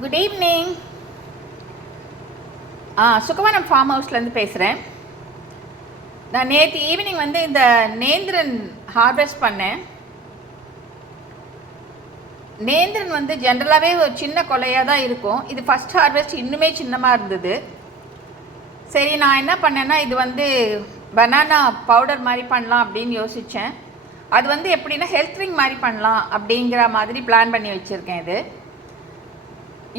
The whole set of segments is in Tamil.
Good evening. சுகவனம் ஃபார்ம் ஹவுஸ்லேருந்து பேசுகிறேன். நான் நேற்று ஈவினிங் வந்து இந்த நேந்திரன் ஹார்வெஸ்ட் பண்ணேன். நேந்திரன் வந்து ஜென்ரலாகவே ஒரு சின்ன கொலையாக தான் இருக்கும். இது ஃபஸ்ட் ஹார்வெஸ்ட் இன்னுமே சின்னமாக இருந்தது. சரி, நான் என்ன பண்ணேன்னா இது வந்து பனானா பவுடர் மாதிரி பண்ணலாம் அப்படின்னு யோசித்தேன். அது வந்து எப்படின்னா ஹெல்த் ட்ரிங்க் மாதிரி பண்ணலாம் அப்படிங்கிற மாதிரி பிளான் பண்ணி வச்சுருக்கேன். இது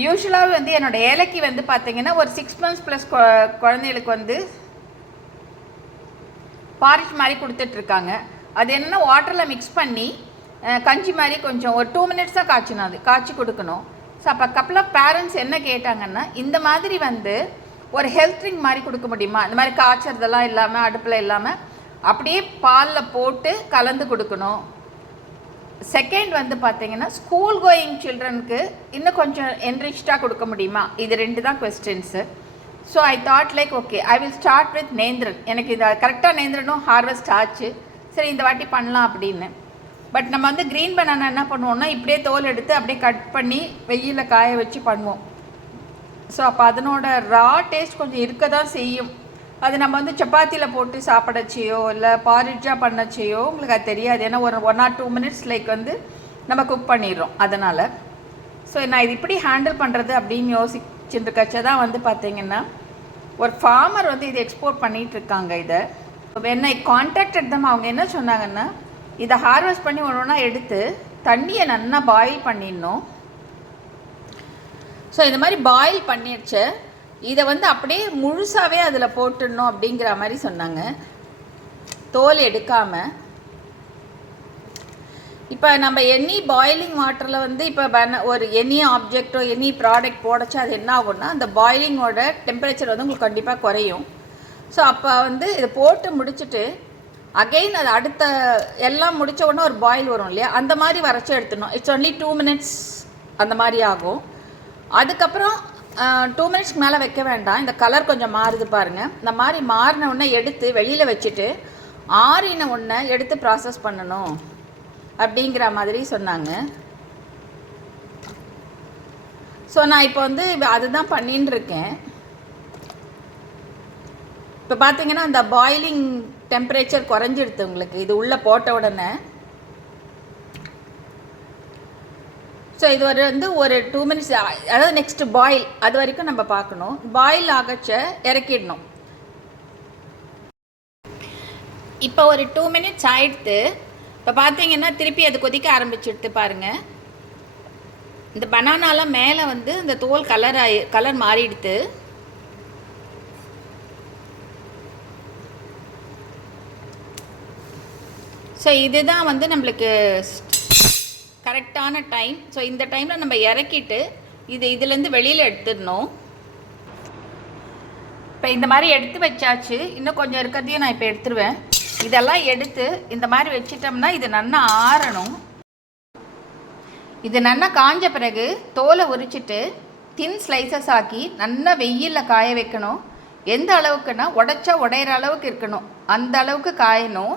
யூஸ்வலாகவே வந்து என்னோடய ஏலக்கி வந்து பார்த்திங்கன்னா ஒரு 6 months ப்ளஸ் குழந்தைகளுக்கு வந்து பாரிஷ் மாதிரி கொடுத்துட்ருக்காங்க. அது என்னென்னா வாட்டரில் மிக்ஸ் பண்ணி கஞ்சி மாதிரி கொஞ்சம் ஒரு 2 minutes தான் காய்ச்சணும், அது காய்ச்சி கொடுக்கணும். ஸோ அப்போ கப்பல் ஆஃப் பேரண்ட்ஸ் என்ன கேட்டாங்கன்னா, இந்த மாதிரி வந்து ஒரு ஹெல்த் ட்ரிங்க் மாதிரி கொடுக்க முடியுமா, இந்த மாதிரி காய்ச்சறதெல்லாம் இல்லாமல் அடுப்பில் இல்லாமல் அப்படியே பாலில் போட்டு கலந்து கொடுக்கணும். செகண்ட் வந்து பார்த்தீங்கன்னா ஸ்கூல் கோயிங் சில்ட்ரனுக்கு இன்னும் கொஞ்சம் என்ரிச்டாக கொடுக்க முடியுமா, இது 2 தான் questions. So I thought like okay, I will start with Nendran. எனக்கு இது கரெக்டாக நேந்திரனும் ஹார்வெஸ்ட் ஆச்சு. சரி, இந்த வாட்டி பண்ணலாம் அப்படின்னு. பட் நம்ம வந்து க்ரீன் பனானா என்ன பண்ணுவோம்னா இப்படியே தோல் எடுத்து அப்படியே கட் பண்ணி வெயிலில் காய வச்சு பண்ணுவோம். ஸோ அப்போ அதனோட ரா டேஸ்ட் கொஞ்சம் இருக்க தான் செய்யும். அது நம்ம வந்து சப்பாத்தியில் போட்டு சாப்பிடச்சியோ இல்லை பாரிஜாக பண்ணச்சியோ உங்களுக்கு அது தெரியாது. ஏன்னா ஒரு 1 or 2 minutes லைக் வந்து நம்ம குக் பண்ணிடுறோம். அதனால் ஸோ நான் இது இப்படி ஹேண்டில் பண்ணுறது அப்படின்னு யோசிச்சுருக்கச்ச தான் வந்து பார்த்திங்கன்னா ஒரு ஃபார்மர் வந்து இதை எக்ஸ்போர்ட் பண்ணிகிட்ருக்காங்க. இதை when I contacted them, அவங்க என்ன சொன்னாங்கன்னா, இதை ஹார்வெஸ்ட் பண்ணி ஒன்றா எடுத்து தண்ணியை நல்லா பாயில் பண்ணிடணும். ஸோ இந்த மாதிரி பாயில் பண்ணிடுச்சு இதை வந்து அப்படியே முழுசாகவே அதில் போட்டுடணும் அப்படிங்கிற மாதிரி சொன்னாங்க, தோல் எடுக்காமல். இப்போ நம்ம எனி பாயிலிங் வாட்டரில் வந்து இப்போ ஒரு எனி ஆப்ஜெக்டோ எனி ப்ராடக்ட் போடச்சா அது என்ன ஆகும்னா அந்த பாயிலிங்கோட டெம்பரேச்சர் வந்து உங்களுக்கு கண்டிப்பாக குறையும். ஸோ அப்போ வந்து இதை போட்டு முடிச்சுட்டு அகெயின் அது அடுத்த எல்லாம் முடித்த உடனே ஒரு பாயில் வரும் இல்லையா, அந்த மாதிரி வரைச்சி எடுத்துடணும். இட்ஸ் ஒன்லி 2 minutes அந்த மாதிரி ஆகும். அதுக்கப்புறம் 2 minutesக்கு மேலே வைக்க வேண்டாம். இந்த கலர் கொஞ்சம் மாறுது பாருங்கள். இந்த மாதிரி மாறின உடனே எடுத்து வெளியில் வச்சுட்டு ஆறின உடனே எடுத்து ப்ராசஸ் பண்ணணும் அப்படிங்கிற மாதிரி சொன்னாங்க. ஸோ நான் இப்போ வந்து அதுதான் பண்ணின்னு இருக்கேன். இப்போ பார்த்தீங்கன்னா அந்த பாயிலிங் டெம்பரேச்சர் குறைஞ்சிடுது உங்களுக்கு இது உள்ளே போட்ட உடனே. ஸோ இது வந்து ஒரு 2 minutes, அதாவது நெக்ஸ்ட்டு பாயில் அது வரைக்கும் நம்ம பார்க்கணும். பாயில் ஆகச்ச இறக்கிடணும். இப்போ ஒரு 2 minutes ஆகிடுத்து. இப்போ பார்த்தீங்கன்னா திருப்பி அது கொதிக்க ஆரம்பிச்சுடுத்து பாருங்கள். இந்த பனானாலாம் மேலே வந்து இந்த தோல் கலர் மாறிடுது. ஸோ இதுதான் வந்து நம்மளுக்கு கரெக்டான டைம். ஸோ இந்த டைமில் நம்ம இறக்கிட்டு இதுலேருந்து வெளியில் எடுத்துடணும். இப்போ இந்த மாதிரி எடுத்து வச்சாச்சு. இன்னும் கொஞ்சம் இருக்கிறதையும் நான் இப்போ எடுத்துருவேன். இதெல்லாம் எடுத்து இந்த மாதிரி வச்சிட்டோம்னா இது நல்லா ஆறணும். இது நல்லா காஞ்ச பிறகு தோலை உரிச்சிட்டு தின் ஸ்லைசஸ் ஆக்கி நல்லா வெயிலில் காய வைக்கணும். எந்த அளவுக்குன்னா உடையிற அளவுக்கு இருக்கணும், அந்த அளவுக்கு காயணும்.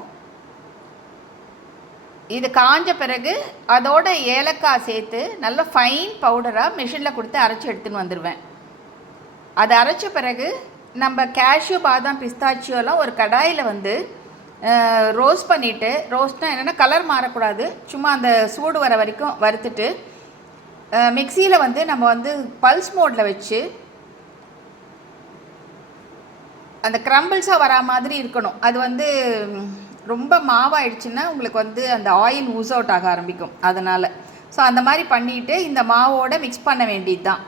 இது காஞ்ச பிறகு அதோட ஏலக்காய் சேர்த்து நல்ல ஃபைன் பவுடராக மிஷினில் கொடுத்து அரைச்சி எடுத்துன்னு வந்துடுவேன். அதை அரைச்ச பிறகு நம்ம கேஷ்யூ, பாதாம், பிஸ்தாச்சியோலாம் ஒரு கடாயில் வந்து ரோஸ்ட் பண்ணிவிட்டு, ரோஸ்ட்னால் என்னென்னா கலர் மாறக்கூடாது, சும்மா அந்த சூடு வர வரைக்கும் வறுத்துட்டு மிக்சியில் வந்து நம்ம வந்து பல்ஸ் மோடில் வச்சு அந்த க்ரம்பிள்ஸாக வரா மாதிரி இருக்கணும். அது வந்து ரொம்ப மாவாயிடுச்சுன்னா உங்களுக்கு வந்து அந்த ஆயில் ஊஸ் அவுட் ஆக ஆரம்பிக்கும். அதனால் ஸோ அந்த மாதிரி பண்ணிவிட்டு இந்த மாவோடு மிக்ஸ் பண்ண வேண்டியது தான்.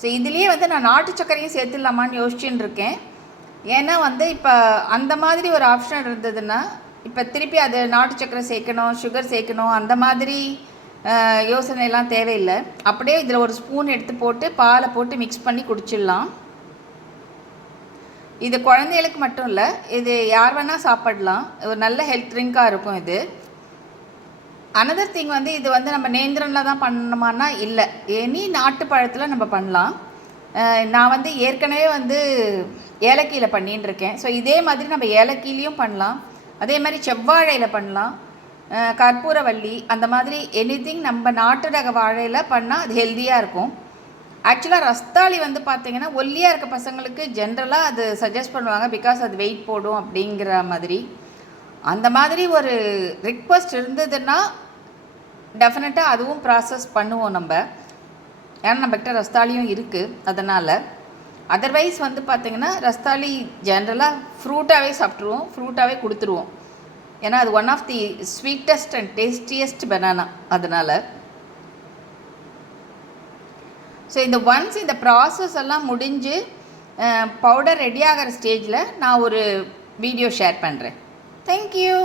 ஸோ இதுலேயே வந்து நான் நாட்டு சர்க்கரையும் சேர்த்துடலாமான்னு யோசிச்சுன்னு இருக்கேன். ஏன்னா வந்து இப்போ அந்த மாதிரி ஒரு ஆப்ஷன் இருந்ததுன்னா இப்போ திருப்பி அது நாட்டு சர்க்கரை சேர்க்கணும், சுகர் சேர்க்கணும், அந்த மாதிரி யோசனைலாம் தேவையில்லை. அப்படியே இதில் ஒரு ஸ்பூன் எடுத்து போட்டு பாலை போட்டு மிக்ஸ் பண்ணி குடிச்சிடலாம். இது குழந்தைகளுக்கு மட்டும் இல்லை, இது யார் வேணால் சாப்பிடலாம். ஒரு நல்ல ஹெல்த் ட்ரிங்காக இருக்கும் இது. அனதர் திங் வந்து இது வந்து நம்ம நேந்திரனில் தான் பண்ணணுமானா இல்லை, எனி நாட்டு பழத்தில் நம்ம பண்ணலாம். நான் வந்து ஏற்கனவே வந்து ஏலக்கியில் பண்ணின்னு இருக்கேன். ஸோ இதே மாதிரி நம்ம ஏலக்கிலையும் பண்ணலாம், அதே மாதிரி செவ்வாழையில் பண்ணலாம், கற்பூரவள்ளி, அந்த மாதிரி எனிதிங் நம்ம நாட்டு ரக வாழையில் பண்ணால் அது ஹெல்த்தியாக இருக்கும். ஆக்சுவலாக ரஸ்தாளி வந்து பார்த்திங்கன்னா ஒல்லியாக இருக்க பசங்களுக்கு ஜென்ரலாக அது சஜஸ்ட் பண்ணுவாங்க, பிகாஸ் அது வெயிட் போடும் அப்படிங்கிற மாதிரி. அந்த மாதிரி ஒரு ரிக்வஸ்ட் இருந்ததுன்னா டெஃபினட்டாக அதுவும் ப்ராசஸ் பண்ணுவோம் நம்ம, ஏன்னா நம்மக்கிட்ட ரஸ்தாளியும் இருக்குது. அதனால் அதர்வைஸ் வந்து பார்த்திங்கன்னா ரஸ்தாளி ஜென்ரலாக ஃப்ரூட்டாகவே சாப்பிட்ருவோம், ஃப்ரூட்டாகவே கொடுத்துருவோம். ஏன்னா அது one of the sweetest and tastiest banana. அதனால் ஸோ இந்த ப்ராசஸ் எல்லாம் முடிஞ்சு பவுடர் ரெடி ஆகிற ஸ்டேஜில் நான் ஒரு வீடியோ ஷேர் பண்ணுறேன். தேங்க்யூ.